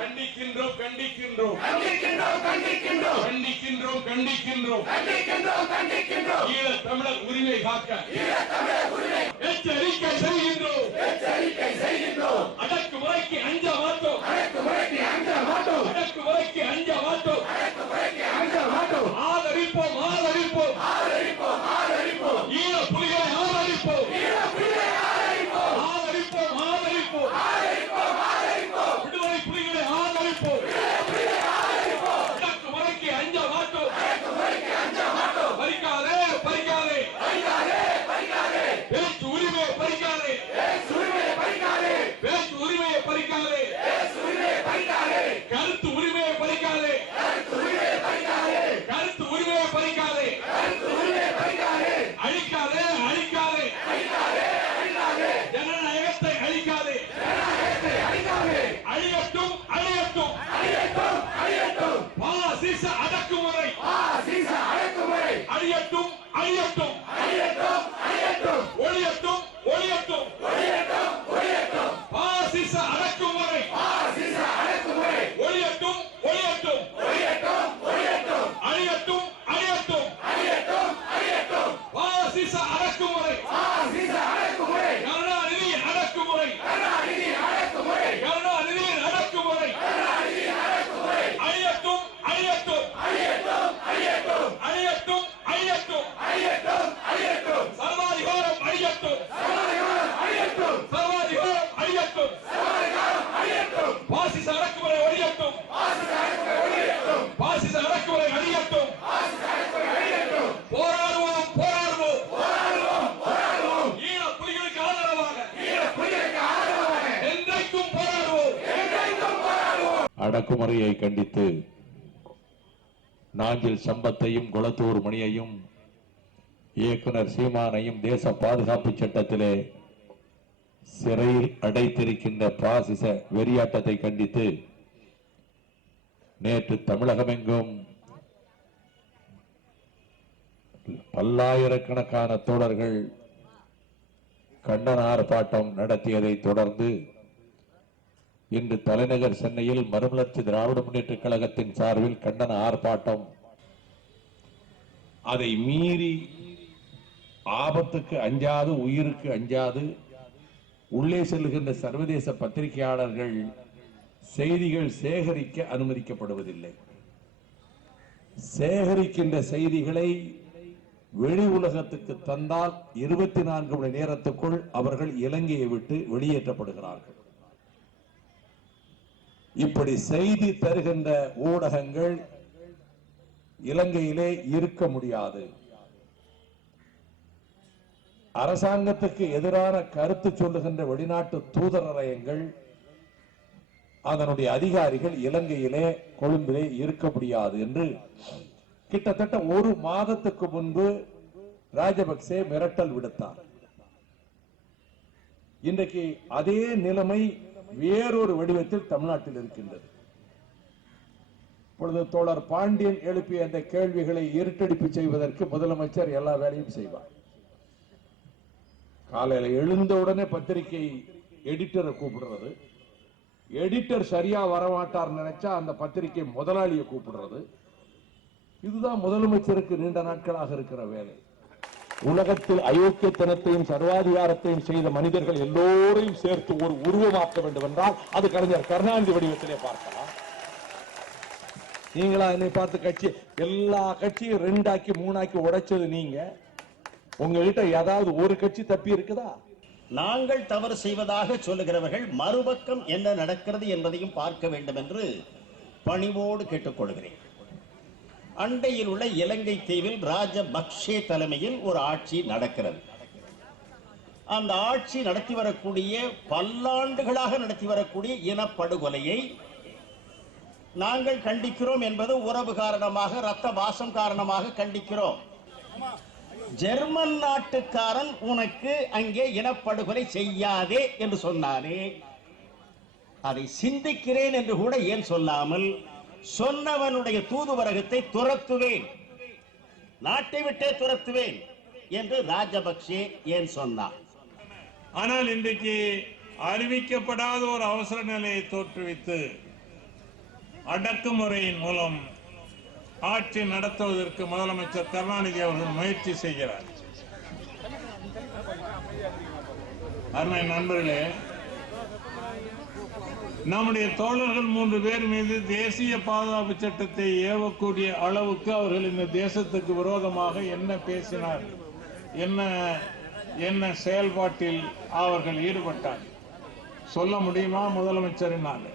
கண்டிக்கின்றோம் கண்டிக்கின்றோம் ஈழத் தமிழர் உரிமை காக்க எச்சரிக்கை செய்கின்றோம். அடக்குமுறைக்கு அஞ்ச மாட்டோம். ஆதரிப்போம் ஈழ புலிகளை ஆதரிப்போம். விடுதலை புலிகளை ஆதரிப்போம். அடக்குமுறைக்கு அஞ்ச மாட்டோம். பறிக்காதே பேச்சு உரிமையை பறிக்காதே. கருத்து உரிமையை பறிக்காதே. அழிக்காதே. ஜனநாயகத்தை அழிக்காதே. அழியட்டும். பாசிச அடக்குமுறை அழியட்டும். ஒழியட்டும். பாசிச அடக்குமுறை ஒழியட்டும். அழியட்டும். பாசிச அடக்குமுறை கருணாநிதியின் அடக்குமுறை அழியட்டும். சர்வாதிகாரம் அழியட்டும். பாசிச அடக்குமுறை ஒழியட்டும். போராடுவோம். ஈழ புலிகளுக்கு ஆதரவாக என்றைக்கும் போராடுவோம். அடக்குமுறையை கண்டித்து நாஞ்சில் சம்பத்தையும் குளத்தூர் மணியையும் இயக்குனர் சீமானையும் தேச பாதுகாப்பு சட்டத்திலே சிறையில் அடைத்திருக்கின்ற பாசிச வெறியாட்டத்தை கண்டித்து நேற்று தமிழகமெங்கும் பல்லாயிரக்கணக்கான தோழர்கள் கண்டன ஆர்ப்பாட்டம் நடத்தியதை தொடர்ந்து இன்று தலைநகர் சென்னையில் மறுமலர்ச்சி திராவிட முன்னேற்ற கழகத்தின் சார்பில் கண்டன ஆர்ப்பாட்டம். அதை மீறி ஆபத்துக்கு அஞ்சாது, உயிருக்கு அஞ்சாது உள்ளே செல்லுகின்ற சர்வதேச பத்திரிகையாளர்கள் செய்திகள் சேகரிக்க அனுமதிக்கப்படுவதில்லை. சேகரிக்கின்ற செய்திகளை வெளி உலகத்துக்கு தந்தால் 24 மணி நேரத்துக்குள் அவர்கள் இலங்கையை விட்டு வெளியேற்றப்படுகிறார்கள். இப்படி செய்தி தருகின்ற ஊடகங்கள் இலங்கையிலே இருக்க முடியாது. அரசாங்கத்துக்கு எதிரான கருத்து சொல்லுகின்ற வெளிநாட்டு தூதரகங்கள், அதனுடைய அதிகாரிகள் இலங்கையிலே கொழும்பிலே இருக்க முடியாது என்று கிட்டத்தட்ட ஒரு மாதத்துக்கு முன்பு ராஜபக்சே மிரட்டல் விடுத்தார். இன்றைக்கு அதே நிலைமை வேறொரு வடிவத்தில் தமிழ்நாட்டில் இருக்கின்றது. இப்பொழுது தோழர் பாண்டியன் எழுப்பிய அந்த கேள்விகளை இருட்டடிப்பு செய்வதற்கு முதலமைச்சர் எல்லா வேலையும் செய்வார். காலையில எழுந்தவுடனே பத்திரிகை எடிட்டரை கூப்பிடுறது, எடிட்டர் சரியா வரமாட்டார் நினைச்சா அந்த பத்திரிகை முதலாளியை கூப்பிடுறது. இதுதான் முதலமைச்சருக்கு நீண்ட நாட்களாக இருக்கிற வேலை. உலகத்தில் அயோக்கியத்தனத்தையும் சர்வாதிகாரத்தையும் செய்த மனிதர்கள் எல்லோரையும் சேர்த்து ஒரு உருவமாக்க வேண்டும் என்றால் அது கலைஞர் கருணாநிதி வடிவத்திலே பார்க்கலாம். நீங்களா என்னை பார்த்து கட்சி எல்லா கட்சியும் 2 ஆக்கி 3 ஆக்கி உடைச்சது நீங்க. உங்ககிட்ட ஏதாவது ஒரு கட்சி தப்பி இருக்குதா? நாங்கள் தவறு செய்வதாக சொல்லுகிறவர்கள் மறுபக்கம் என்ன நடக்கிறது என்பதையும் பார்க்க வேண்டும் என்று பணிவோடு கேட்டுக்கொள்கிறேன். அண்டையில் உள்ள இலங்கை தீவில் ராஜபக்சே தலைமையில் ஒரு ஆட்சி நடக்கிறது. அந்த ஆட்சி நடத்தி வரக்கூடிய பல்லாண்டுகளாக நடத்தி வரக்கூடிய இனப்படுகொலையை நாங்கள் கண்டிக்கிறோம் என்பது உறவு காரணமாக, இரத்த பாசம் காரணமாக கண்டிக்கிறோம். ஜெர்மன் நாட்டுக்காரன் உனக்கு அங்கே இனப்படுகொலை செய்யாதே என்று சொன்னாரே, அதை சிந்திக்கிறேன் என்று கூட ஏன் சொல்லாமல் சொன்னவனுடைய தூதுவரகத்தை துரத்துவேன், நாட்டை விட்டே துரத்துவேன் என்று ராஜபக்சே ஏன் சொன்னார்? ஆனால் இன்றைக்கு அறிவிக்கப்படாத ஒரு அவசர நிலையை தோற்றுவித்து அடக்குமுறையின் மூலம் ஆட்சி நடத்துவதற்கு முதலமைச்சர் கருணாநிதி அவர்கள் முயற்சி செய்கிறார். அருமை நண்பர்களே, நம்முடைய தோழர்கள் 3 பேர் மீது தேசிய பாதுகாப்பு சட்டத்தை ஏவக்கூடிய அளவுக்கு அவர்கள் இந்த தேசத்துக்கு விரோதமாக என்ன பேசினார், என்ன செயல்பாட்டில் அவர்கள் ஈடுபட்டார் சொல்ல முடியுமா முதலமைச்சரினால்?